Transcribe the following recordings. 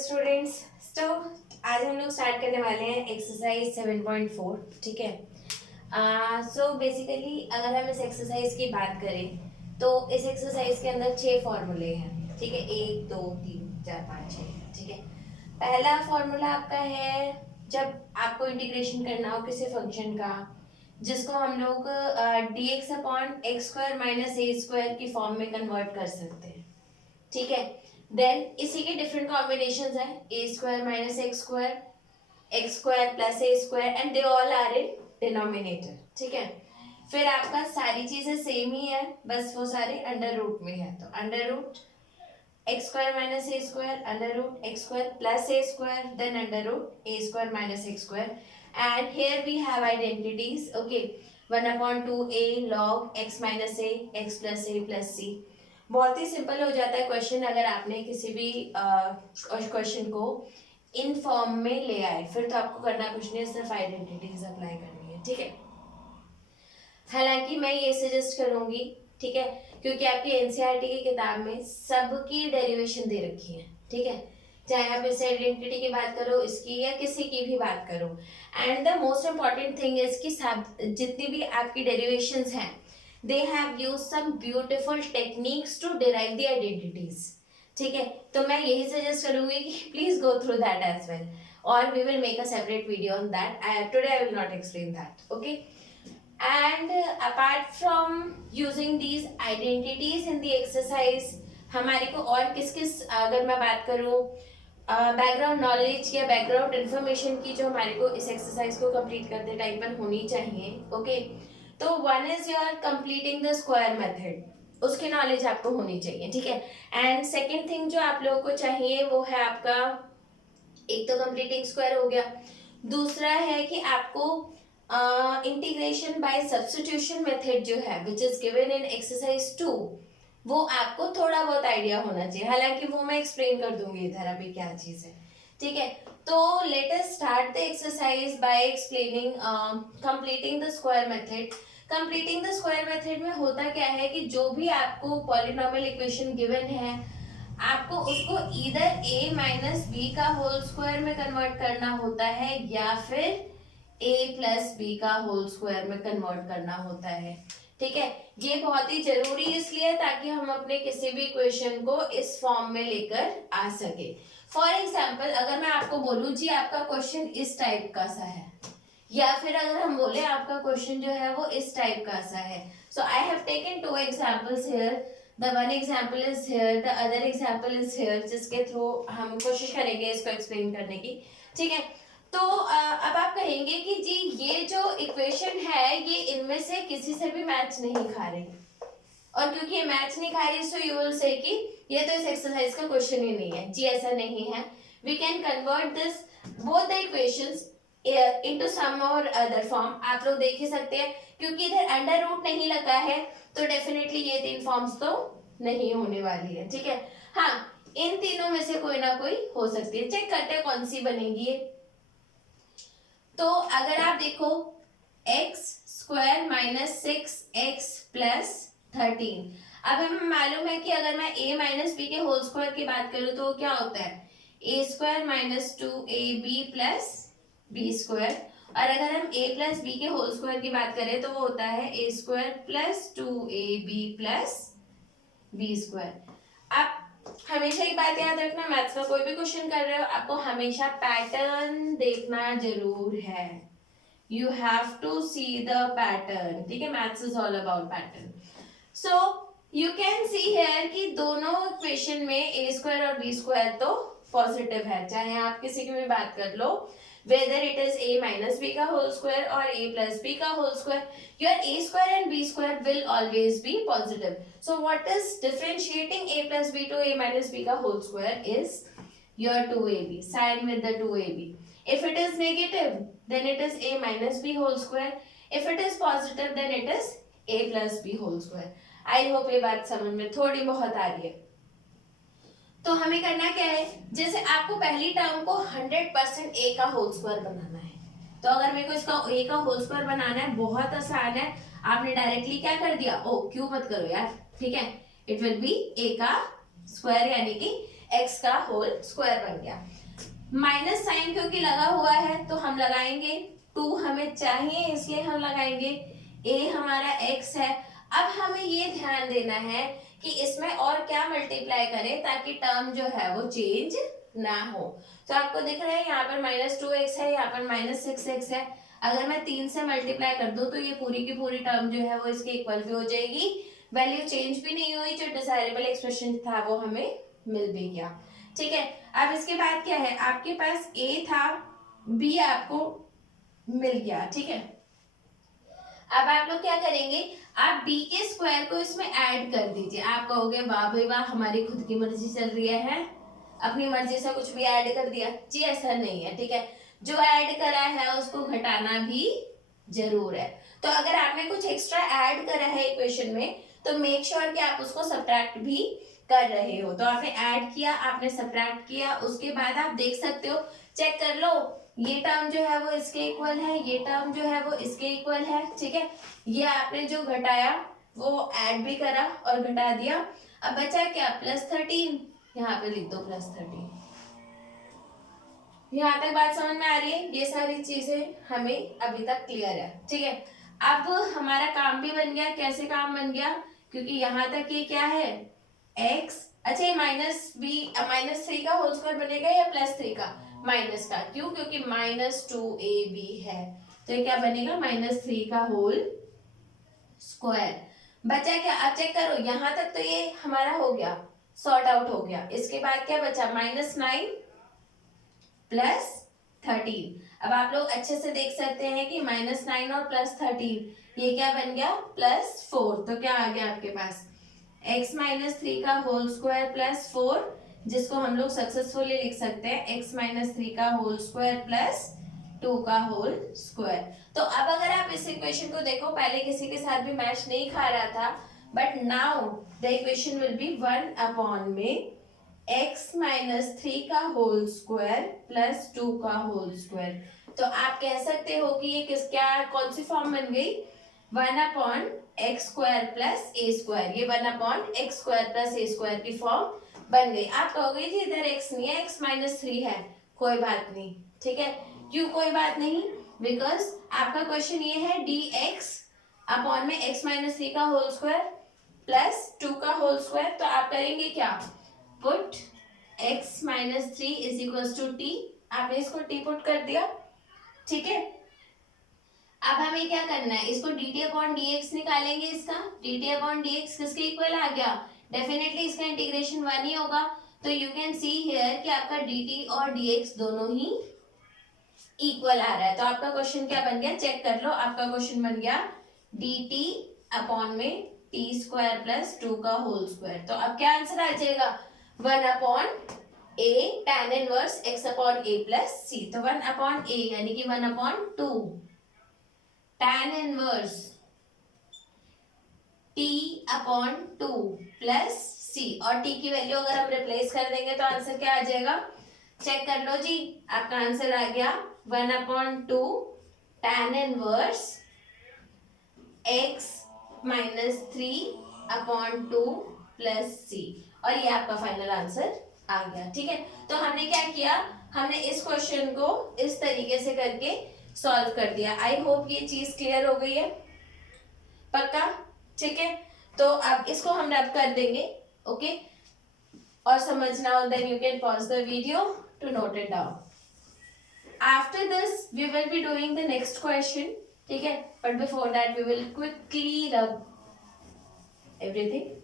Students. तो आज हम लोग स्टार्ट करने वाले हैं एक्सरसाइज 7.4। ठीक है। सो बेसिकली अगर हम इस एक्सरसाइज की बात करें तो इस एक्सरसाइज के अंदर 6 फॉर्मूले हैं। ठीक है, 1 2 3 4 5 6। ठीक है, पहला फॉर्मूला आपका है जब आपको इंटीग्रेशन करना हो किसी फंक्शन का जिसको हम लोग dx upon x square minus a square की फॉर्म में कन्वर्ट कर सकते हैं। ठीक है, देन इसी के डिफरेंट कॉम्बिनेशंस हैं, a square minus x square plus a square and they all are in denominator. ठीक है, फिर आपका सारी चीजें सेम ही है, बस वो सारे अंडर रूट में है। तो under root x square minus a square, under root x square plus a square, then under root a square minus x square and here we have identities. Okay, 1/2 a log x minus a x plus a plus c. बहुत ही simple हो जाता है question अगर आपने किसी भी question को इन फॉर्म में ले आए, फिर तो आपको करना कुछ नहीं, सिर्फ आइडेंटिटीज अप्लाई करनी है। ठीक है, हालांकि मैं ये सजेस्ट करूंगी, ठीक है, क्योंकि आपकी एनसीईआरटी की किताब में सबकी डेरिवेशन दे रखी है। ठीक है, चाहे आप इस आइडेंटिटी की बात करो, इसकी या किसी की भी बात करो, and the most important thing is कि सब जितनी भी आपकी डेरिवेशंस हैं they have used some beautiful techniques to derive the identities। ठीक है, तो मैं यही सजेस्ट करूंगी कि please go through that as well, और we will make a separate video on that. Today I will not explain that. Okay, and apart from using these identities in the exercise, हमारे को और किस किस, अगर मैं बात करूं बैकग्राउंड नॉलेज या बैकग्राउंड इन्फॉर्मेशन की, जो हमारे को इस एक्सरसाइज को कंप्लीट करते टाइम पर होनी चाहिए। ओके, तो one is your completing the square method, उसकी नॉलेज आपको होनी चाहिए। ठीक है, एंड सेकेंड थिंग जो आप लोगों को चाहिए वो है आपका, एक तो कंप्लीटिंग स्क्वायर हो गया, दूसरा है कि आपको इंटीग्रेशन बाय सब्स्टिट्यूशन मेथड जो है which is given in exercise 2, वो आपको थोड़ा बहुत आइडिया होना चाहिए। हालांकि वो मैं एक्सप्लेन कर दूंगी इधर अभी क्या चीज है। ठीक है, तो let us start the exercise by explaining completing the square method. Completing the square method में होता क्या है कि जो भी आपको पॉलिनोमियल इक्वेशन गिवन है, आपको उसको इधर a माइनस बी का होल स्क्वायर में कन्वर्ट करना होता है या फिर a प्लस बी का होल स्क्वायर में कन्वर्ट करना होता है। ठीक है, ये बहुत ही जरूरी इसलिए ताकि हम अपने किसी भी इक्वेशन को इस फॉर्म में लेकर आ सके। फॉर एग्जाम्पल, अगर मैं आपको बोलूं जी आपका क्वेश्चन इस टाइप का सा है, या फिर अगर हम बोले आपका क्वेश्चन जो है वो इस टाइप का सा है, so I have taken 2 examples here, the one example is here, the other example is here, जिसके थ्रू हम कोशिश करेंगे इसको एक्सप्लेन करने की। ठीक है, तो अब आप कहेंगे कि जी ये जो इक्वेशन है ये इनमें से किसी से भी मैच नहीं खा रही, और क्योंकि ये मैच नहीं खा रही, सो यू विल से कि ये तो इस एक्सरसाइज का क्वेश्चन ही नहीं है। जी ऐसा नहीं है, we can convert this both the equations into some और अदर फॉर्म। आप लोग देख ही सकते हैं, क्योंकि इधर अंडर रूट नहीं लगा है तो डेफिनेटली ये 3 फॉर्म्स तो नहीं होने वाली है। ठीक है, हाँ, इन तीनों में से कोई ना कोई हो सकती है। चेक करते हैं कौन सी बनेगी ये। तो अगर आप देखो x square minus 6x plus 13, अब हमें मालूम है कि अगर मैं a माइनस बी के होल स्क्वायर की बात करूं तो क्या होता है, a square minus 2ab plus B square, और अगर हम a प्लस बी के होल स्क्वायर की बात करें तो वो होता है a square plus 2ab plus B square. आप हमेशा एक बात याद रखना, मैथ्स का कोई भी क्वेश्चन कर रहे हो आपको हमेशा पैटर्न देखना जरूर है, you have to see the pattern. ठीक है, maths is all about pattern. So you can see here कि दोनों इक्वेशन में a स्क्वायर और b स्क्वायर तो पॉजिटिव है, चाहे आप किसी की भी बात कर लो, whether it is a minus b का whole square or a plus b का whole square, your a square and b square will always be positive. So what is differentiating a plus b to a minus b का whole square is your 2ab, sign with the 2ab. If it is negative, then it is a minus b whole square. If it is positive, then it is a plus b whole square. I hope ये बात समझ में थोड़ी बहुत आ रही है। तो हमें करना क्या है, जैसे आपको पहली टर्म को 100% a का होल स्क्वायर बनाना है, तो अगर मेरे को इसका a का होल स्क्वायर बनाना है, बहुत आसान है, आपने डायरेक्टली क्या कर दिया, ओ क्यों मत करो यार, ठीक है, इट विल बी a का स्क्वायर यानी कि x का होल स्क्वायर बन गया। माइनस साइन क्योंकि लगा हुआ है तो हम लगाएंगे 2 हमें चाहिए इसलिए हम लगाएंगे, a हमारा x है। अब हमें ये ध्यान देना है कि इसमें और क्या मल्टीप्लाई करें ताकि टर्म जो है वो चेंज ना हो। तो आपको दिख रहा है यहाँ पर -2x है, यहाँ पर -6x है। अगर मैं 3 से मल्टीप्लाई कर दूं तो ये पूरी की पूरी टर्म जो है वो इसके इक्वल भी हो जाएगी, वैल्यू चेंज भी नहीं हुई, जो डिसाइरेबल एक्सप्रेशन था वो हमें मिल भी गया। ठीक है, अब इसके बाद क्या है, आपके पास a था, b आपको मिल गया। ठीक है, अब आप लोग क्या करेंगे, आप b के स्क्वायर को इसमें ऐड कर दीजिए। आप कहोगे वाह भाई वाह, हमारी खुद की मर्जी चल रही है, अपनी मर्जी से कुछ भी ऐड कर दिया। जी ऐसा नहीं है। ठीक है, जो ऐड करा है उसको घटाना भी जरूर है। तो अगर आपने कुछ एक्स्ट्रा ऐड करा है इक्वेशन में तो मेक श्योर कि आप उसको सब्ट्रैक्ट भी कर रहे हो। तो आपने ऐड किया, आपने सब्ट्रैक्ट किया, उसके बाद आप देख सकते हो, चेक कर लो, ये टर्म जो है वो इसके इक्वल है, ये टर्म जो है वो इसके इक्वल है। ठीक है, ये आपने जो घटाया वो ऐड भी करा और घटा दिया। अब बचा क्या, +13, यहाँ पे लिख दो +13। यहाँ तक बात समझ में आ रही है? ये सारी चीजें हमें अभी तक क्लियर है। ठीक है, अब हमारा काम भी बन गया। कैसे काम बन गया, क्योंकि यहाँ तक ये क्या है x, अच्छा ये -3 का होल स्क्वायर बनेगा या +3 का, माइनस का, क्यों, क्योंकि -2ab है, तो ये क्या बनेगा, -3 का होल स्क्वायर। बचा क्या, अब चेक करो, यहाँ तक तो ये हमारा हो गया, सॉर्ट आउट हो गया। इसके बाद क्या बचा, -9 +13। अब आप लोग अच्छे से देख सकते हैं कि -9 और +13 ये क्या बन गया, +4। तो क्या आ गया आपके पास, x - 3 का होल स्क्वायर +4, जिसको हम लोग सक्सेसफुली लिख सकते हैं x - 3 का होल स्क्वायर +2 का होल स्क्वायर। तो अब अगर आप इस इक्वेशन को देखो, पहले किसी के साथ भी मैच नहीं खा रहा था, but now the equation will be 1 में x - 3 का होल स्क्वायर +2 का होल स्क्वायर। तो आप कह सकते हो कि ये कौन सी फॉर्म बन गई, 1/x² + a²। ये 1/x² + a² की फॉर्म बन गई। आप कहोगे जी इधर x नहीं है, x - 3 है, कोई बात नहीं। ठीक है, क्यों कोई बात नहीं, बिकॉज आपका क्वेश्चन ये है dx अपॉन में x - 3 का होल स्क्वायर +2 का होल स्क्वायर। तो आप करेंगे क्या, पुट x - 3 = t, आपने इसको t पुट कर दिया। ठीक है, अब हमें क्या करना है, इसको dt/dx निकालेंगे। इसका dt/dx किसके इक्वल आ गया, डेफिनेटली इसका इंटीग्रेशन 1 ही होगा। तो यू कैन सी हियर कि आपका dt और dx दोनों ही इक्वल आ रहा है। तो आपका क्वेश्चन क्या बन गया, चेक कर लो, आपका क्वेश्चन बन गया dt अपॉन में t² + 2 का होल स्क्वायर। तो अब क्या आंसर आ जाएगा, 1/a tan inverse x/a + c। तो 1/a यानी कि 1/2 tan इनवर्स t/2 + c, और t की वैल्यू अगर हम रिप्लेस कर देंगे तो आंसर क्या आ जाएगा, चेक कर लो जी, आपका आंसर आ गया 1/2 tan इनवर्स x - 3/2 + c, और ये आपका फाइनल आंसर आ गया। ठीक है, तो हमने क्या किया, हमने इस क्वेश्चन को इस तरीके से करके सॉल्व कर दिया। आई होप ये चीज क्लियर हो गई है, पक्का। ठीक है, तो अब इसको हम रब कर देंगे, ओके, और समझना हो then you can pause the video to note it down. After this we will be doing the next question. ठीक है, but before that we will quickly rub everything.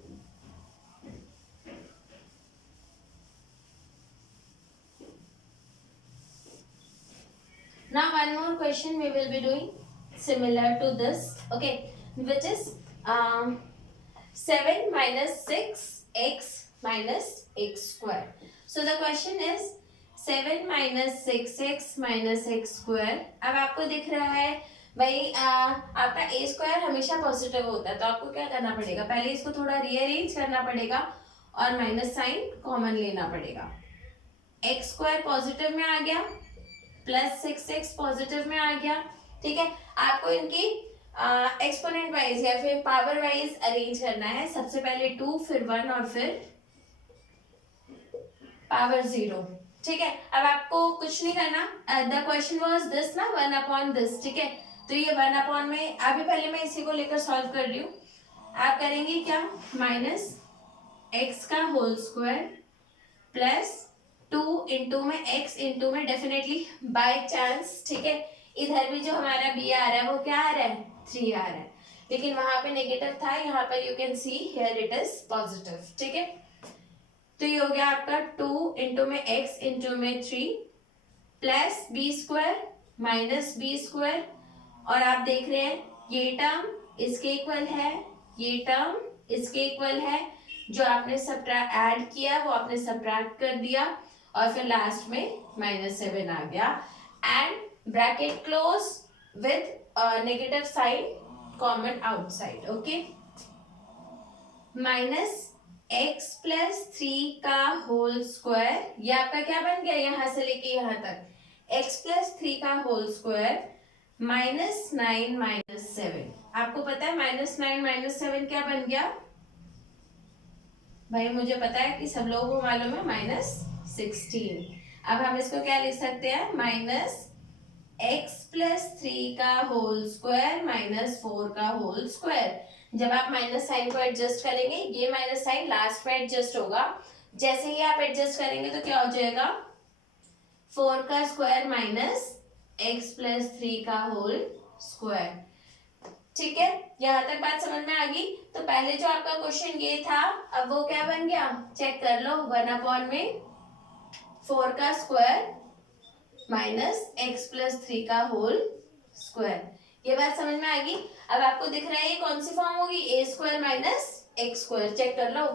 Now one more question we will be doing similar to this, okay, which is 7 - 6x - x²। So the question is 7 - 6x - x²। अब आपको दिख रहा है भाई आपका a² हमेशा positive होता है, तो आपको क्या करना पड़ेगा, पहले इसको थोड़ा रीअरेंज करना पड़ेगा और माइनस साइन कॉमन लेना पड़ेगा। x² पॉजिटिव में आ गया, +6x पॉजिटिव में आ गया। ठीक है, आपको इनकी एक्सपोनेंट वाइज या फिर पावर वाइज अरेंज करना है। सबसे पहले 2, फिर 1 और फिर पावर 0। ठीक है, अब आपको कुछ नहीं करना, द क्वेश्चन वाज दिस ना, 1 अपॉन दिस। ठीक है, तो ये 1 अपॉन में अभी पहले मैं इसी को लेकर सॉल्व कर रही हूँ। आप करेंगे क्या, माइनस एक्स का होल स्क्वायर प्लस 2 इंटू में एक्स इंटू में डेफिनेटली बाय चांस, ठीक है, इधर भी जो हमारा बी आ रहा है वो क्या आ रहा है, 3 आ रहा है, लेकिन वहां पे नेगेटिव था, यहाँ पर you can see here it is positive. ठीक है, तो ये हो गया आपका 2 इंटू में एक्स इंटू में 3 plus B square minus B square, और आप देख रहे हैं ये टर्म इसके इक्वल है, ये टर्म इसके इक्वल है, जो आपने सब्ट्रैक्ट ऐड किया वो आपने सब्ट्रैक्ट कर दिया, और फिर लास्ट में -7 आ गया, and bracket close with negative sign common outside. Okay, minus X plus 3 का होल स्क्वायर, ये आपका क्या बन गया, यहां से लेके यहां तक एक्स प्लस 3 का होल स्क्वायर -9 -7। आपको पता है -9 -7 क्या बन गया भाई, मुझे पता है कि सब लोगों को मालूम है, -16। अब हम इसको क्या लिख सकते हैं, माइनस एक्स प्लस 3 का होल स्क्वायर -4 का होल स्क्वायर। जब आप माइनस साइन को एडजस्ट करेंगे, ये माइनस साइन लास्ट में एडजस्ट होगा, जैसे ही आप एडजस्ट करेंगे तो क्या हो जाएगा, 4 का स्क्वायर माइनस एक्स प्लस 3 का होल स्क्वायर। ठीक है, यहां तक बात समझ में आ गई। तो पहले जो आपका क्वेश्चन ये था, अब वो क्या बन गया, चेक कर लो, 1 अपॉन में 4 का स्क्वायर माइनस एक्स प्लस 3 का होल स्क्वायर। ये बात समझ में आ गई। अब आपको दिख रहा है ये कौन सी फॉर्म होगी, a square minus x square, check कर लो,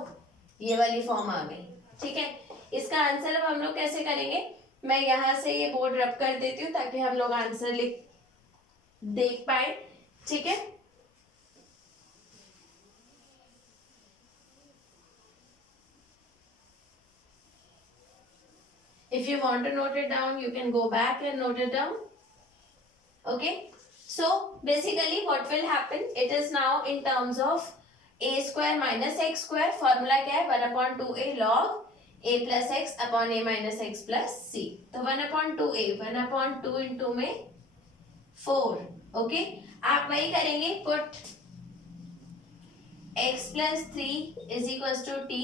ये वाली फॉर्म आ गई। ठीक है, इसका आंसर अब हम लोग कैसे करेंगे, मैं यहां से ये बोर्ड रब कर देती हूँ ताकि हम लोग आंसर लिख देख पाए। ठीक है, if you want to note it down you can go back and note it down. Okay, so basically what will happen, it is now in terms of a square minus x square, formula क्या है, 1 upon 2a log a plus x upon a minus x plus c। तो 1 upon 2a 1 upon 2 into में 4। Okay, आप वही करेंगे, put x plus 3 is equals to t,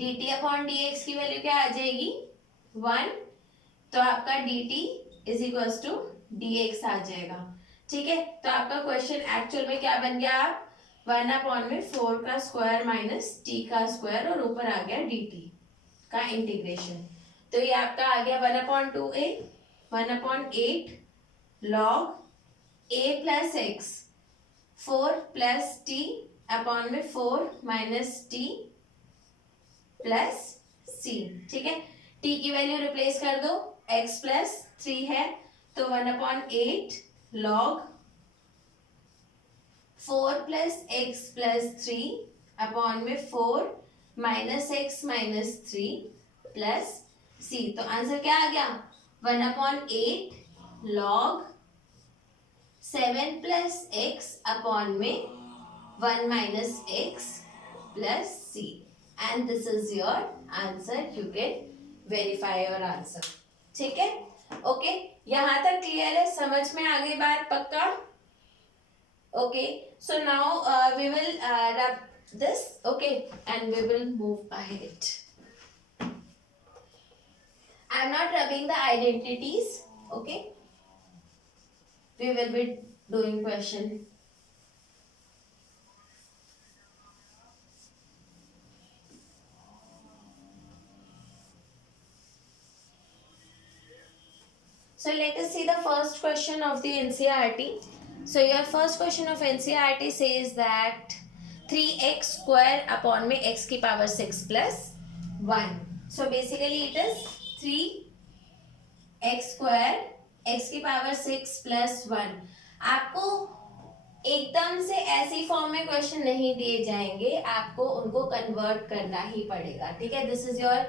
dt upon dx की value क्या आ जाएगी, 1, तो आपका dt is equals to dx आ जाएगा। ठीक है, तो आपका क्वेश्चन एक्चुअल में क्या बन गया, आप 1 अपॉन में 4 का स्क्वायर माइनस t का स्क्वायर, और ऊपर आ गया dt का इंटीग्रेशन। तो ये आपका आ गया 1 upon 2a 1 upon 8 log a plus x 4 plus t upon में 4 माइनस t प्लस c। ठीक है, t की वैल्यू रिप्लेस कर दो, x प्लस 3 है, तो 1 upon 8 log 4 plus x plus 3 upon में 4 minus x minus 3 plus c। तो आंसर क्या आ गया, 1 upon 8 log 7 plus x upon में 1 minus X plus c, and this is your answer. You can verify your answer. ठीक है, okay, यहां तक clear है, समझ में आ गई बात पक्का। Okay, so now we will rub this, okay, and we will move ahead. I am not rubbing the identities, okay, we will be doing question. So let us see the first question of the NCERT. So your first question of NCERT says that 3x square upon में x की power 6 plus 1. So basically it is 3x square x की power 6 plus 1. आपको एकदम से ऐसी form में question नहीं दिए जाएंगे, आपको उनको कन्वर्ट करना ही पड़ेगा। ठीक है, this is your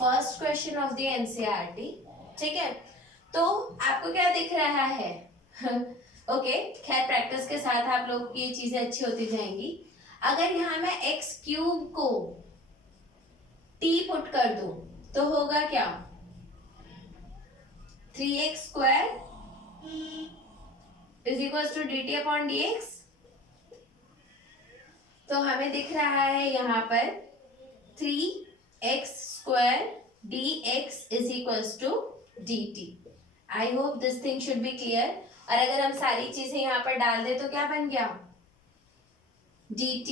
first question of the NCERT। ठीक है, तो आपको क्या दिख रहा है ओके, खैर प्रैक्टिस के साथ आप लोग की ये चीजें अच्छी होती जाएंगी। अगर यहाँ मैं x क्यूब को t पुट कर दूं, तो होगा क्या 3x square is equal to dt upon dx। तो हमें दिख रहा है यहाँ पर 3x square dx is equal to dt। I hope this thing should be clear. और अगर हम सारी चीजें यहाँ पर डाल दे तो क्या बन गया dt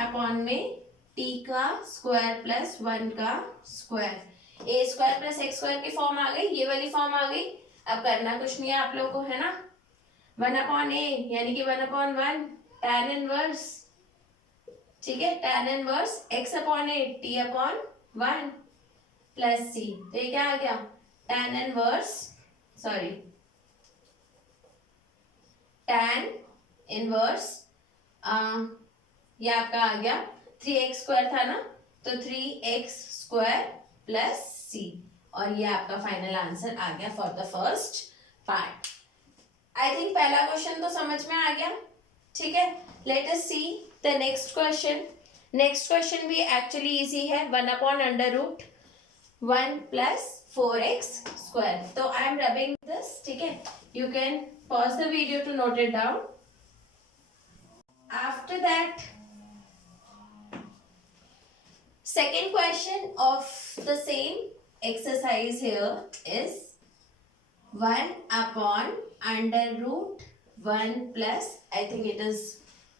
अपॉन में t का स्क्वायर प्लस 1 का स्क्वायर। ए स्क्वायर प्लस एक्स स्क्वायर की फॉर्म आ गई, ये वाली फॉर्म आ गई। अब करना कुछ नहीं है आप लोगों को, है ना। 1 अपॉन ए यानी कि 1 अपॉन 1 tan इनवर्स, ठीक है, tan इनवर्स x अपॉन ए t अपॉन 1 प्लस c। तो ये क्या आ गया tan inverse, sorry tan inverse ये आपका आ गया 3x स्क्वायर था ना, तो 3x स्क्वायर प्लस c। और ये आपका फाइनल आंसर आ गया for the first part. I think पहला क्वेश्चन तो समझ में आ गया, ठीक है। Let us see the next question. Next question भी एक्चुअली इजी है, 1 upon under root 1 plus 4x square. तो आई एम रबिंग दिस, ठीक है। You can pause the video to note it down. After that second question of the same exercise here is 1 upon under root 1 plus, I think it is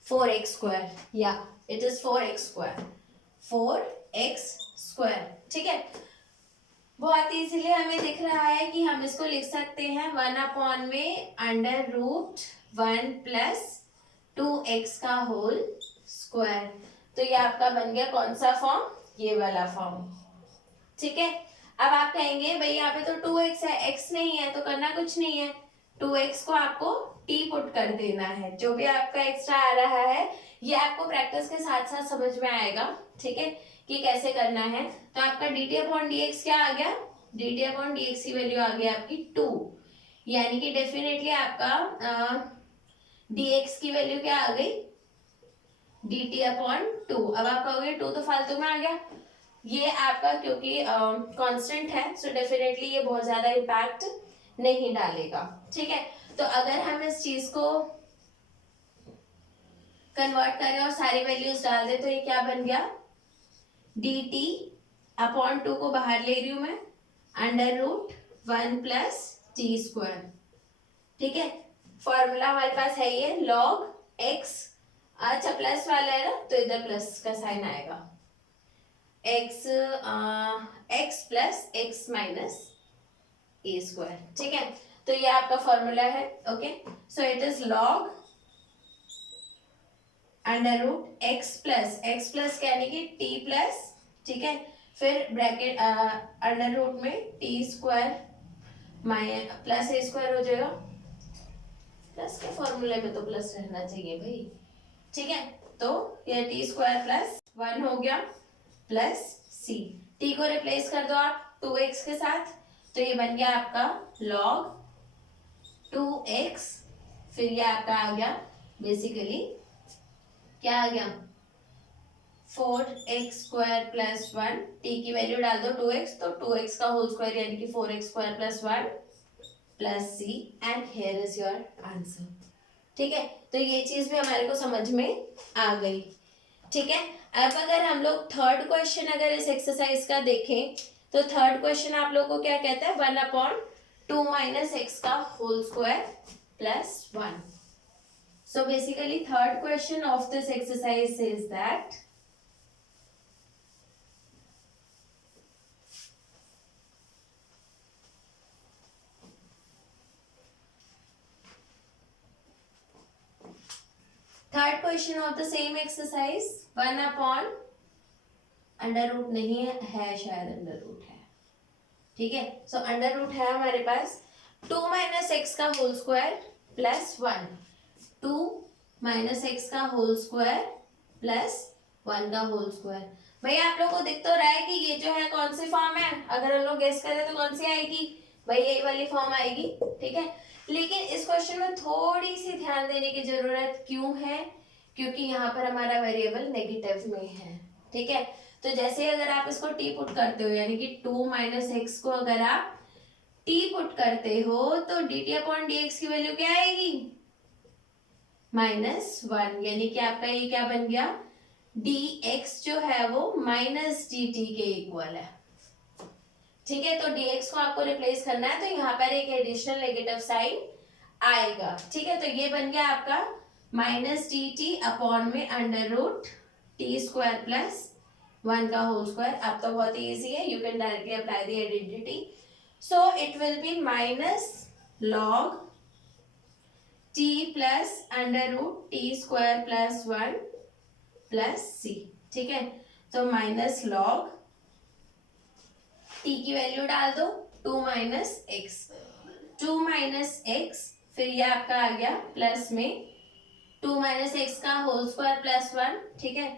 4x square, yeah it is 4x square, 4x square, ठीक है। बहुत easily हमें दिख रहा है कि हम इसको लिख सकते हैं 1 अपॉन में अंडर रूट 1 प्लस 2x का होल स्क्वायर। तो ये आपका बन गया कौन सा फॉर्म, ये वाला फॉर्म, ठीक है। अब आप कहेंगे भाई यहाँ पे तो 2x है, x नहीं है, तो करना कुछ नहीं है, 2x को आपको t पुट कर देना है। जो भी आपका एक्स्ट्रा आ रहा है ये आपको प्रैक्टिस के साथ साथ समझ में आएगा, ठीक है, कि कैसे करना है। तो आपका dt अपॉन dx क्या आ गया, dt अपॉन dx की वैल्यू आ गई आपकी 2, यानी कि डेफिनेटली आपका dx की वैल्यू क्या आ गई dt अपॉन 2। अब आप कहोगे 2 तो फालतू में आ गया, ये आपका क्योंकि कांस्टेंट है, सो डेफिनेटली ये बहुत ज्यादा इम्पैक्ट नहीं डालेगा, ठीक है। तो अगर हम इस चीज को कन्वर्ट करें और सारी वैल्यूज डाल दें तो ये क्या बन गया dt अपॉन 2 को बाहर ले रही हूं मैं, under root 1 plus t square, ठीक है। फॉर्मूला हमारे पास है ये log x, अच्छा प्लस वाला है ना तो इधर प्लस का साइन आएगा, x plus x minus a square, ठीक है। तो ये आपका फॉर्मूला है, okay. So it is log under root x plus यानी कि t प्लस, ठीक है, फिर ब्रैकेट अंडर रूट में t square minus plus a square हो जाएगा। प्लस के फॉर्मूले में तो प्लस रहना चाहिए भाई, ठीक है। तो ये टी स्क्वायर प्लस 1 हो गया प्लस सी, टी को रिप्लेस कर दो आप 2x के साथ, तो ये बन गया आपका log 2x, फिर ये आपका आ गया बेसिकली क्या आ गया 4x स्क्वायर प्लस 1, टी की वैल्यू डाल दो 2x, तो 2x का होल स्क्वायर यानी कि 4x square plus 1 plus c, and here is your answer, ठीक है। तो ये चीज भी हमारे को समझ में आ गई, ठीक है। अब अगर हम लोग थर्ड क्वेश्चन अगर इस एक्सरसाइज का देखें तो थर्ड क्वेश्चन आप लोगों को क्या कहता है 1 अपॉन 2 माइनस एक्स का whole square plus 1। So basically third question of this exercise is that third question of the same exercise 1 upon under root नहीं है शायद अंडर रूट है, ठीक है। सो अंडर रूट है हमारे पास 2 माइनस एक्स का whole square plus 1, 2 minus x का होल स्क्वायर प्लस 1 का होल स्क्वायर। भाई आप लोग को दिख तो रहा है कि ये जो है कौन सी फॉर्म है, अगर हम लोग गेस करें तो कौन सी आएगी भाई, यही वाली फॉर्म आएगी, ठीक है। लेकिन इस क्वेश्चन में थोड़ी सी ध्यान देने की जरूरत क्यों है, क्योंकि यहाँ पर हमारा वेरिएबल नेगेटिव में है, ठीक है। तो जैसे अगर आप इसको टी पुट करते हो, यानी कि 2 माइनस एक्स को अगर आप टी पुट करते हो तो d t upon d x की वैल्यू क्या आएगी, -1, यानी कि आपका ये क्या बन गया, dx जो है वो -dt के इक्वल है। ठीक है, तो dx को आपको रिप्लेस करना है, तो यहाँ पर एक एडिशनल नेगेटिव साइन आएगा। ठीक है, तो ये बन गया आपका -dt अपॉन में √t² प्लस 1 का होल स्क्वायर। अब तो बहुत ही इजी है, you can directly apply the identity. So it will be -log t plus √t² plus 1 plus c। ठीक है, तो -log t की वैल्यू डाल दो 2 माइनस एक्स, 2 माइनस एक्स, फिर ये आपका आ गया प्लस में 2 माइनस एक्स का होल स्क्वायर प्लस 1। ठीक है,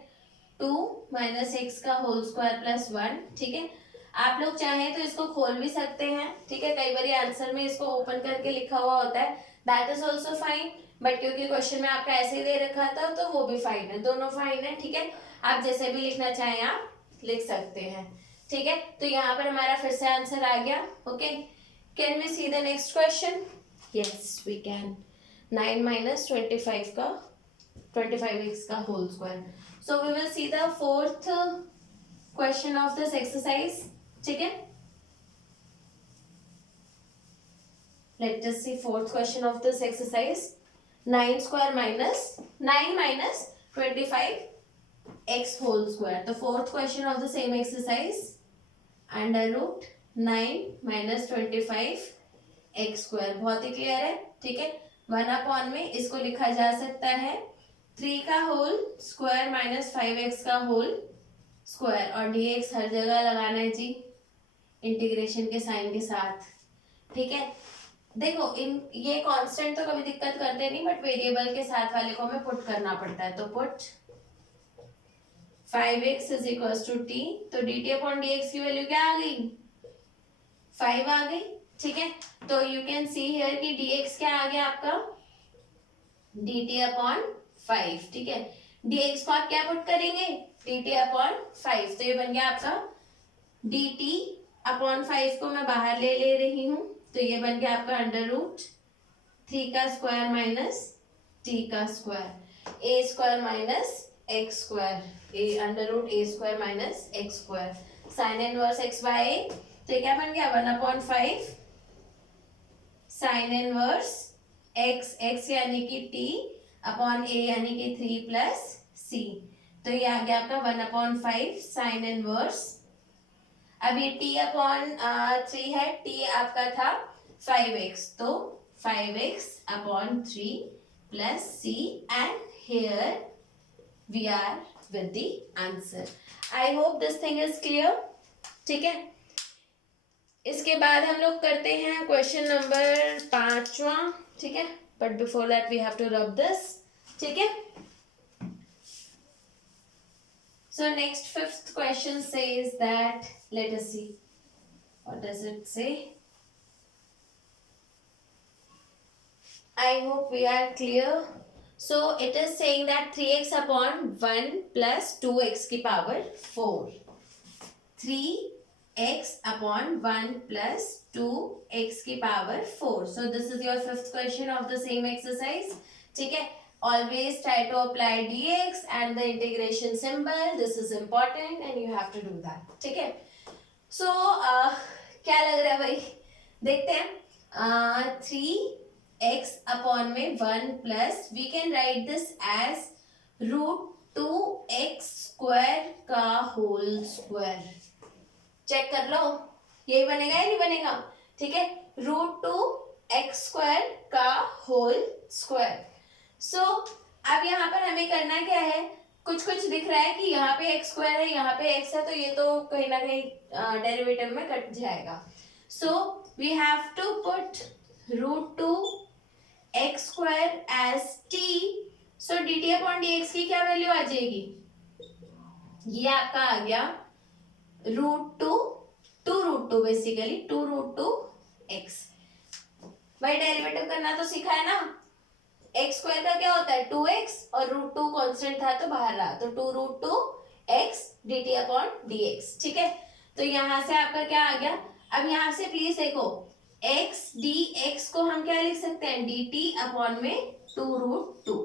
2 माइनस एक्स का होल स्क्वायर प्लस 1। ठीक है, आप लोग चाहें तो इसको खोल भी सकते हैं। ठीक है, कई बार आंसर में इसको ओपन करके लिखा हुआ होता है, that is also fine, but क्योंकि क्वेश्चन में आपका ऐसे ही दे रखा था तो वो भी फाइन है, दोनों फाइन है। ठीक है, आप जैसे भी लिखना चाहें आप लिख सकते हैं। ठीक है, तो यहाँ पर हमारा फिर से आंसर आ गया। Okay, can we see the next question? Yes we can. 9 minus 25 का 25x का whole square. So we will see the fourth question of this exercise. ठीक है, let us see fourth question of this exercise. 9 square minus 9 minus 25x whole square. The fourth question of the same exercise, √9 minus 25x square. बहुत ही clear है। ठीक है, 1 upon में इसको लिखा जा सकता है 3 का होल स्क्वायर माइनस 5x का होल स्क्वायर, और dx हर जगह लगाना है जी इंटीग्रेशन के साइन के साथ। ठीक है, देखो ये कांस्टेंट तो कभी दिक्कत करते नहीं, बट वेरिएबल के साथ वाले को हमें पुट करना पड़ता है। तो put 5x is equal to t, तो dt अपॉन dx की वैल्यू क्या आ गई, 5 आ गई। ठीक है, तो यू कैन सी हियर कि dx क्या आ गया आपका, dt अपॉन 5। ठीक है, dx को आप क्या पुट करेंगे, dt अपॉन 5, तो ये बन गया आपका dt अपॉन 5 को मैं बाहर ले रही हूँ, तो ये बन गया आपका √3 का स्क्वायर माइनस t का square, a² minus x², √a² minus x², sine inverse x by a, तो ये क्या बन गया 1/5 साइन इनवर्स x यानी कि t अपॉन a यानी कि 3 प्लस c, तो ये आ गया आपका 1/5 साइन इनवर्स। अब ये t अपॉन 3 है, t आपका था 5x, तो 5x upon 3 plus c, and here we are with the answer. I hope this thing is clear. ठीक है, इसके बाद हम लोग करते हैं क्वेश्चन नंबर 5वां। ठीक है, but before that we have to rub this. ठीक है, so next fifth question says that, let us see what does it say. I hope we are clear. So it is saying that 3x upon 1 plus 2x की power 4, 3x upon 1 plus 2x की power 4. So this is your fifth question of the same exercise. ठीक है, always try to apply dx and the integration symbol. This is important and you have to do that. ठीक है, so क्या लग रहा है भाई, देखते हैं। 3x अपॉन में 1 plus, we can write this as √2x² का होल स्क्वायर। चेक कर लो यही बनेगा या नहीं बनेगा। ठीक है, √2x² का होल स्क्वायर। सो अब यहाँ पर हमें करना क्या है, कुछ दिख रहा है कि यहाँ पे x² है, यहाँ पे x है, तो ये तो कहीं ना कहीं डेरिवेटिव में कट जाएगा। So we have to put √2x² as t, सो dt अपॉन dx की क्या वैल्यू आ जाएगी, ये आपका आ गया √2 बेसिकली 2√2x। भाई डेरिवेटिव करना तो सीखा है ना, x² का क्या होता है 2x, और √2 कांस्टेंट था तो बाहर रहा, तो 2√2 x D t upon d x. ठीक है, तो यहाँ से आपका क्या आ गया, अब यहाँ से प्लीज देखो एक्स डी एक्स को हम क्या लिख सकते हैं, डी टी अपॉन में 2√2।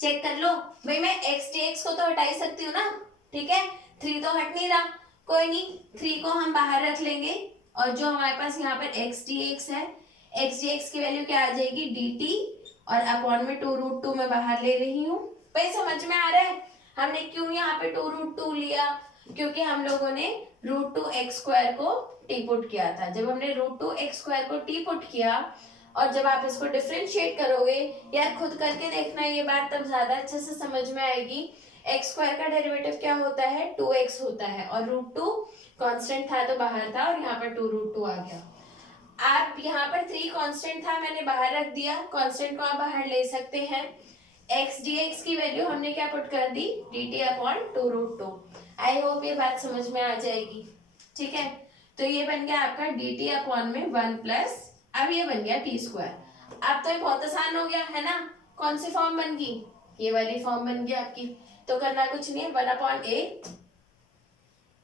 चेक कर लो भाई, मैं एक्स डी एक्स को तो हटा ही सकती हूँ ना, ठीक है, 3 तो हट नहीं रहा, कोई नहीं, 3 को हम बाहर रख लेंगे और जो हमारे पास यहाँ पर एक्स डी एक्स है, एक्स डी एक्स की वैल्यू क्या आ जाएगी, डी टी और अपॉन में 2√2 मैं बाहर ले रही हूँ। भाई समझ में आ रहा है हमने क्यों यहाँ पे 2√2 लिया, क्योंकि हम लोगों ने √2 एक्स स्क्वायर को टी पुट किया था। जब हमने √2 एक्स स्क्वायर को टी पुट किया और जब आप इसको डिफरेंशिएट करोगे, यार खुद करके देखना ये बात, तब ज्यादा अच्छे से समझ में आएगी। एक्स स्क्वायर का डेरिवेटिव क्या होता है, 2x होता है और √2 कांस्टेंट था तो बाहर था और यहाँ पर 2√2 आ गया। आप यहाँ पर 3 कांस्टेंट था, मैंने बाहर रख दिया, कांस्टेंट को आप बाहर ले सकते हैं। एक्स डी एक्स की वैल्यू हमने क्या पुट कर दी, d t upon 2√2। I hope ये बात समझ में आ जाएगी। ठीक है, तो ये बन गया आपका डी टी अपॉन में 1 प्लस, अब ये बन गया टी स्क्वायर। अब तो ये बहुत आसान हो गया है ना, कौन सी फॉर्म बन गई, ये वाली फॉर्म बन गई आपकी। तो करना कुछ नहीं है, 1/a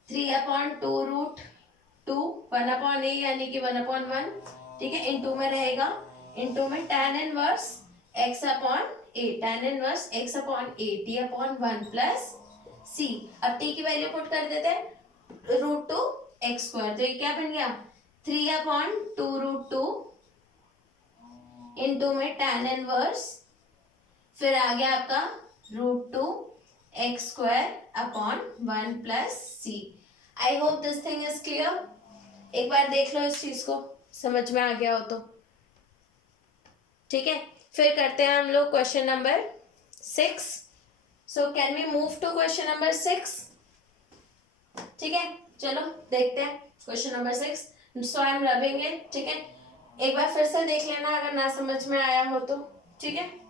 3/2√2 1/a यानी कि 1/1, ठीक है, इनटू में रहेगा, इनटू में tan inverse x upon a, tan inverse x upon a t upon 1 plus c। अब t की वैल्यू पुट कर देते हैं, √2 एक्स स्क्वायर, तो ये क्या बन गया 3/2√2 इनटू में tan इनवर्स, फिर आ गया आपका √2 x square upon 1 plus c. I hope this thing is clear. एक बार देख लो इस चीज को, समझ में आ गया हो तो ठीक है। फिर करते हैं हम लोग question number 6। So can we move to question number 6? ठीक है, चलो देखते हैं question number 6। So I am rubbing it, ठीक है, एक बार फिर से देख लेना अगर ना समझ में आया हो तो, ठीक है।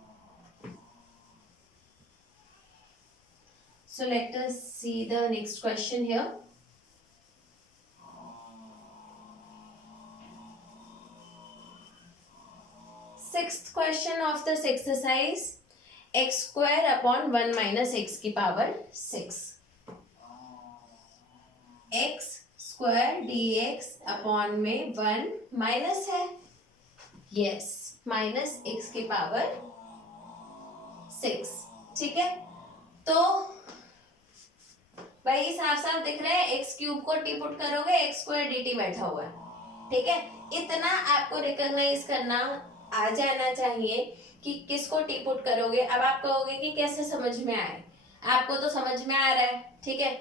So let us see the next question here. Sixth question of this exercise, x square upon 1 minus x की power 6. x square dx upon में 1 minus है, yes, minus x की power 6, ठीक है। तो भाई साफ साफ दिख रहा है, एक्स क्यूब को टी पुट करोगे, एक्स स्क्वायर डी टी बैठा हुआ है, ठीक है। इतना आपको रिकॉग्नाइज करना आ जाना चाहिए कि किसको टी पुट करोगे। अब आप कहोगे कि कैसे समझ में आए, आपको तो समझ में आ रहा है, ठीक है,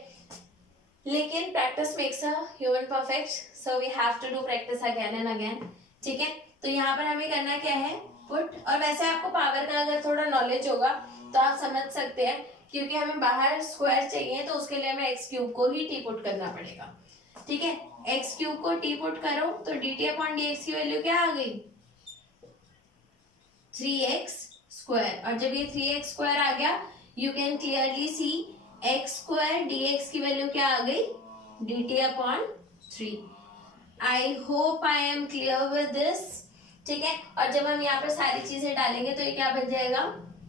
लेकिन practice makes a human perfect, so we have to do practice again and again, ठीक है। तो यहाँ पर हमें करना क्या है, पुट। और वैसे आपको पावर का अगर थोड़ा नॉलेज होगा तो आप समझ सकते हैं, क्योंकि हमें बाहर स्क्वायर चाहिए तो उसके लिए हमें एक्स क्यूब को ही टी पुट करना पड़ेगा, ठीक है। एक्स क्यूब को टी पुट करो तो d t upon d x की वैल्यू क्या आ गई, 3x स्क्वायर। और जब ये 3x स्क्वायर आ गया, you can clearly see x square d x की वैल्यू क्या आ गई, D t upon 3। I hope I am clear with this, ठीक है। और जब हम यहाँ पर सारी चीजें डालेंगे तो ये क्या बन जाएगा,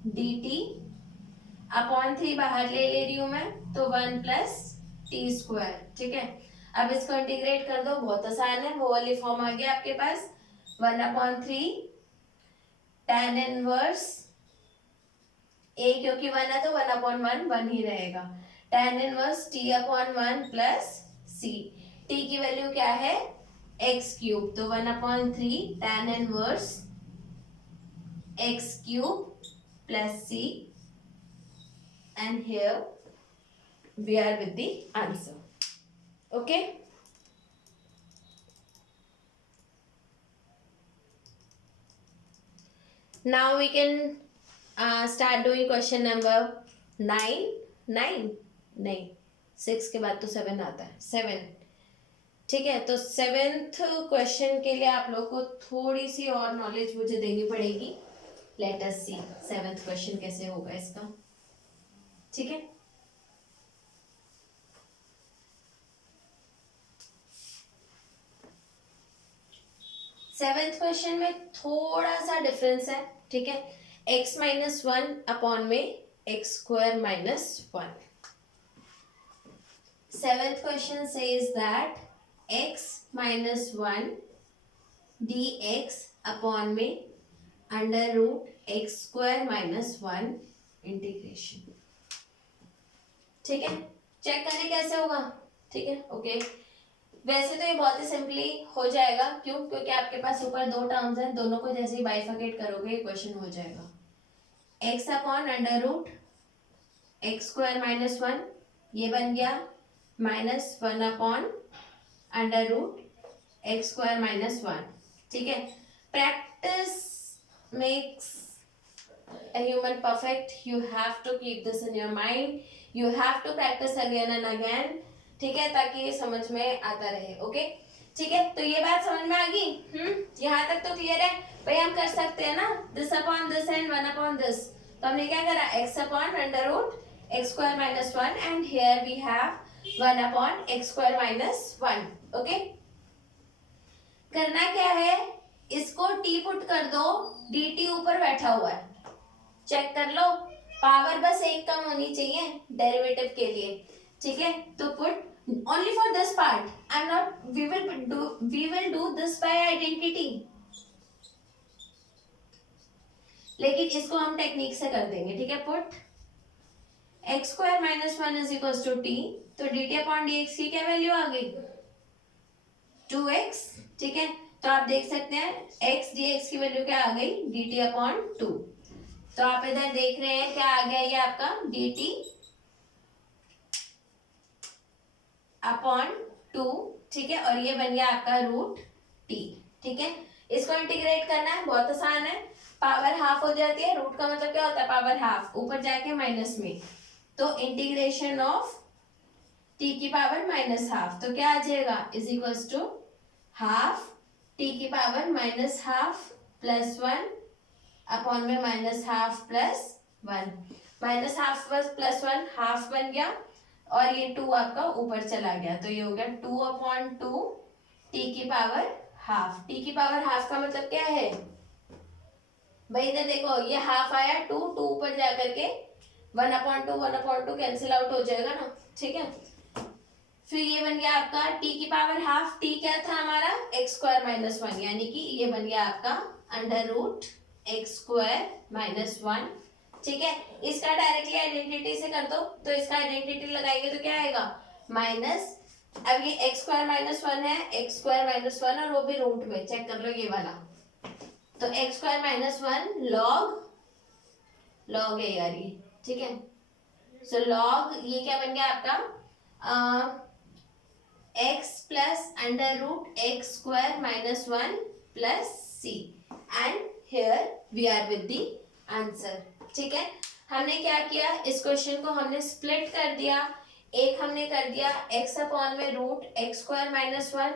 डी टी अपॉन 3 बाहर ले रही हूं मैं, तो 1 प्लस टी स्क्वायर, ठीक है। अब इसको इंटीग्रेट कर दो, बहुत आसान है, वो वाली फॉर्म आ गया आपके पास, 1/3 tan इनवर्स a, क्योंकि 1 है तो 1/1 1 ही रहेगा, tan inverse t upon 1 plus c। t की वैल्यू क्या है, x क्यूब, तो 1/3 tan inverse x cube plus c, and here we are with the answer. Okay, now we can start doing question number 9 नहीं 6 के बाद तो 7 आता है, 7, ठीक है। तो 7th क्वेश्चन के लिए आप लोग को थोड़ी सी और नॉलेज मुझे देनी पड़ेगी। लेट अस सी 7th क्वेश्चन कैसे होगा इसका, ठीक है। सेवेंथ क्वेश्चन में थोड़ा सा डिफरेंस है, ठीक है। x-1 अपॉन में x² -1, seventh question says that x minus 1 dx upon में under root x square minus 1 integration. ठीक है, चेक करें कैसे होगा। ठीक है, ओके। वैसे तो ये बहुत ही सिंपली हो जाएगा, क्यों? क्योंकि आपके पास ऊपर दो टर्म्स हैं, दोनों को जैसे ही बाइफरकेट करोगे इक्वेशन हो जाएगा। x upon under root x square minus 1 ये बन गया, minus 1 upon under root x square minus 1। ठीक है, practice makes a human perfect. You have to keep this in your mind. You have to practice again and again. ठीक है, ताकि ये समझ में आता रहे। ओके, ठीक है, तो ये बात समझ में आ गई। यहाँ तक तो क्लियर है भाई। हम कर सकते हैं ना this upon this and one upon this. तो हमने क्या करा, x upon under root x square minus 1 and here we have 1 upon x square minus 1। Okay, करना क्या है, इसको टी पुट कर दो, dt ऊपर बैठा हुआ है, चेक कर लो। पावर बस एक कम होनी चाहिए डेरिवेटिव के लिए। ठीक है, तो put only for this part, I am not, we will do this by identity, लेकिन इसको हम टेक्निक से कर देंगे। ठीक है, put x square minus 1 is equal to t, तो d t upon d x की क्या वैल्यू आ गई, 2x। ठीक है, तो आप देख सकते हैं x dx की वैल्यू क्या आ गई, dt अपॉन 2। तो आप इधर देख रहे हैं क्या आ गया, ये आपका dt अपॉन 2। ठीक है, और ये बन गया आपका रूट t। ठीक है, इसको इंटीग्रेट करना है, बहुत आसान है। पावर हाफ हो जाती है, रूट का मतलब क्या होता है, पावर हाफ, ऊपर जाके माइनस में, तो इंटीग्रेशन ऑफ t की पावर माइनस हाफ, तो क्या आ जाएगा, is equals to half t की power minus half plus 1 upon में minus half plus 1। Minus half plus 1 half बन गया, और ये 2 आपका ऊपर चला गया, तो ये हो गया 2 अपॉन 2 टी की पावर हाफ। टी की पावर हाफ का मतलब क्या है भाई, इधर देखो ये हाफ आया, 2 ऊपर जा करके 1 अपॉन 2 कैंसिल आउट हो जाएगा ना। ठीक है, फिर ये बन गया आपका t की पावर हाफ, t क्या था हमारा एक्स स्क्वायर माइनस 1, यानी कि ये बन गया आपका under root x square minus 1। ठीक है, इसका डायरेक्टली आइडेंटिटी से कर दो, तो इसका आइडेंटिटी लगाएंगे तो क्या आएगा, माइनस, अब ये एक्स स्क्वायर माइनस 1 है, एक्स स्क्वायर माइनस 1 और वो भी रूट में, चेक कर लो ये वाला, तो एक्स स्क्वायर माइनस 1 लॉग है यार ये। ठीक है, सो लॉग ये क्या बन गया आपका x plus under root x square minus 1 plus c, and here we are with the answer. ठीक है, हमने क्या किया, इस क्वेश्चन को हमने स्प्लिट कर दिया, एक हमने कर दिया x अपॉन में रूट एक्स स्क्वायर माइनस 1,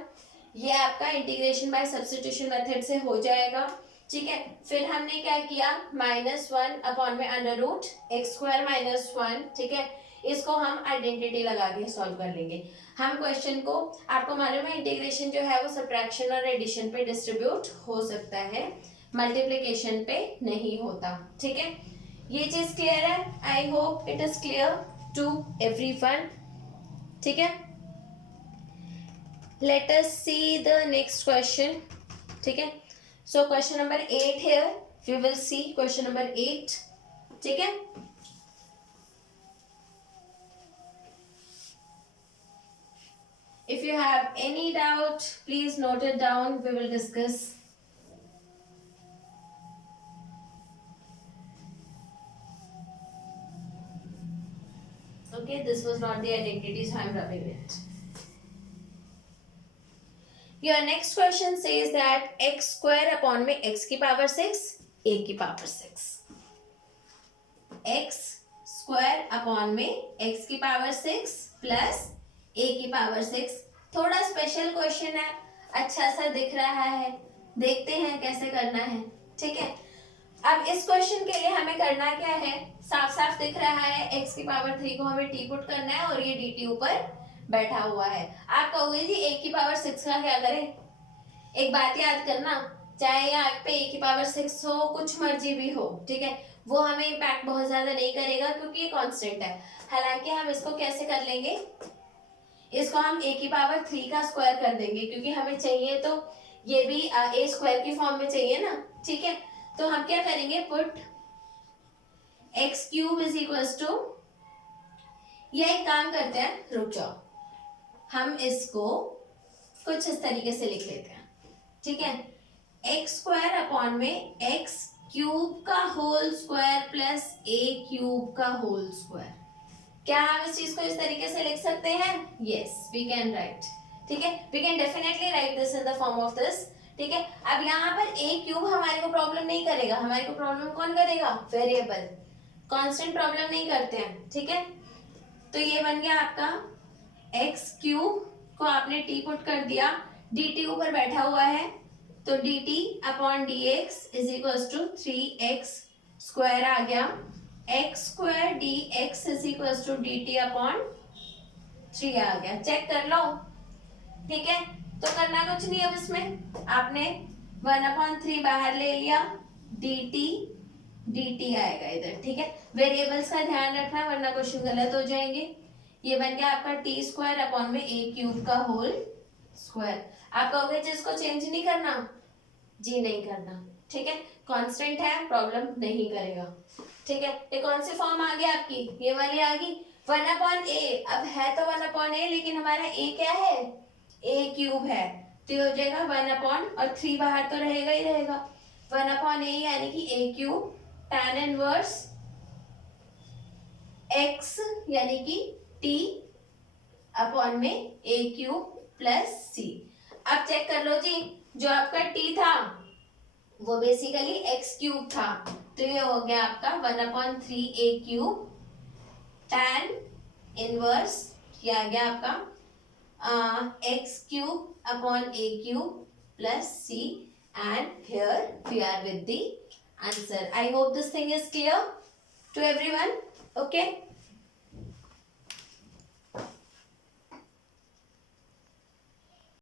ये आपका इंटीग्रेशन बाय सब्स्टिट्यूशन मेथड से हो जाएगा। ठीक है, फिर हमने क्या किया, माइनस 1 अपॉन में under root x square minus 1। ठीक है, इसको हम आइडेंटिटी लगा के सॉल्व कर लेंगे। हम क्वेश्चन को, आपको मालूम है इंटीग्रेशन जो है वो सब्ट्रैक्शन और एडिशन पे डिस्ट्रीब्यूट हो सकता है, मल्टीप्लिकेशन पे नहीं होता। ठीक है, ये चीज क्लियर है, I hope it is clear to everyone. ठीक है, let us see the next question. ठीक है, so question number 8 here, we will see question number 8। ठीक है, if you have any doubt please note it down, we will discuss. Okay, this was not the identity, so I am rubbing it. Your next question says that x square upon में x की power 6 a की power 6, x square upon में x की power 6 plus a की power 6। थोड़ा special question है, अच्छा सा दिख रहा है, देखते हैं कैसे करना है। ठीक है, अब इस क्वेश्चन के लिए हमें करना क्या है, साफ साफ दिख रहा है x की पावर 3 को हमें टी पुट करना है, और ये dt ऊपर बैठा हुआ है। आप कहोगे जी a की पावर 6 का क्या करें, एक बात याद करना, चाहे यहाँ पे a की पावर 6 हो, कुछ मर्जी भी हो, ठीक है, वो हमें इम्पैक्ट बहुत ज्यादा नहीं करेगा क्योंकि ये कांस्टेंट है। हालांकि हम इसको कैसे कर लेंगे, इसको हम a की पावर 3 का स्क्वायर कर देंगे, क्योंकि हमें चाहिए तो ये भी a स्क्वायर की फॉर्म में चाहिए ना, ठीक है। तो हम क्या करेंगे, put x cube is equal to, या एक काम करते हैं, रुक जाओ, हम इसको कुछ इस तरीके से लिख लेते हैं, ठीक है। एक्स स्क्वायर अपॉन में एक्स क्यूब का होल स्क्वायर प्लस ए क्यूब का होल स्क्वायर। क्या हम इस चीज को इस तरीके से लिख सकते हैं? यस, वी कैन राइट, ठीक है, we can definitely write this in the form of this, ठीक है। अब यहाँ पर ए क्यूब हमारे को प्रॉब्लम नहीं करेगा, हमारे को प्रॉब्लम कौन करेगा? वेरिएबल, कांस्टेंट प्रॉब्लम नहीं करते हैं, ठीक है। तो ये बन गया आपका एक्स क्यूब को आपने टी पुट कर दिया, डी टी ऊपर बैठा हुआ है, तो d t upon d x is equal to 3x square आ गया, x square d x is equal to d t upon 3 आ गया। चेक कर लो, ठीक है। तो करना कुछ नहीं, अब इसमें आपने 1/3 बाहर ले लिया, dt आएगा इधर, ठीक है। वेरिएबल्स का ध्यान रखना वरना क्वेश्चन गलत हो जाएंगे। ये बन गया आपका टी स्क्वायर अपॉन में ए क्यूब का होल स्क्वायर। आप कहोगे जिसको चेंज नहीं करना, जी नहीं करना, ठीक है, कांस्टेंट है, प्रॉब्लम नहीं करेगा, ठीक है। ये कौन सी फॉर्म आ गई आपकी? ये वाली आ गई 1/a। अब है तो 1/a, लेकिन हमारा a क्या है? a क्यूब है, तो ये हो जाएगा 1/3 बाहर तो रहेगा ही रहेगा, 1/a यानी कि a cube tan inverse x यानी कि t अपॉन में a क्यूब प्लस c। अब चेक कर लो जी, जो आपका t था वो बेसिकली x क्यूब था, तो ये हो गया आपका 1/3 a क्यूब tan इनवर्स, ये आ गया आपका x cube upon a cube plus c, and here we are with the answer. I hope this thing is clear to everyone. Okay.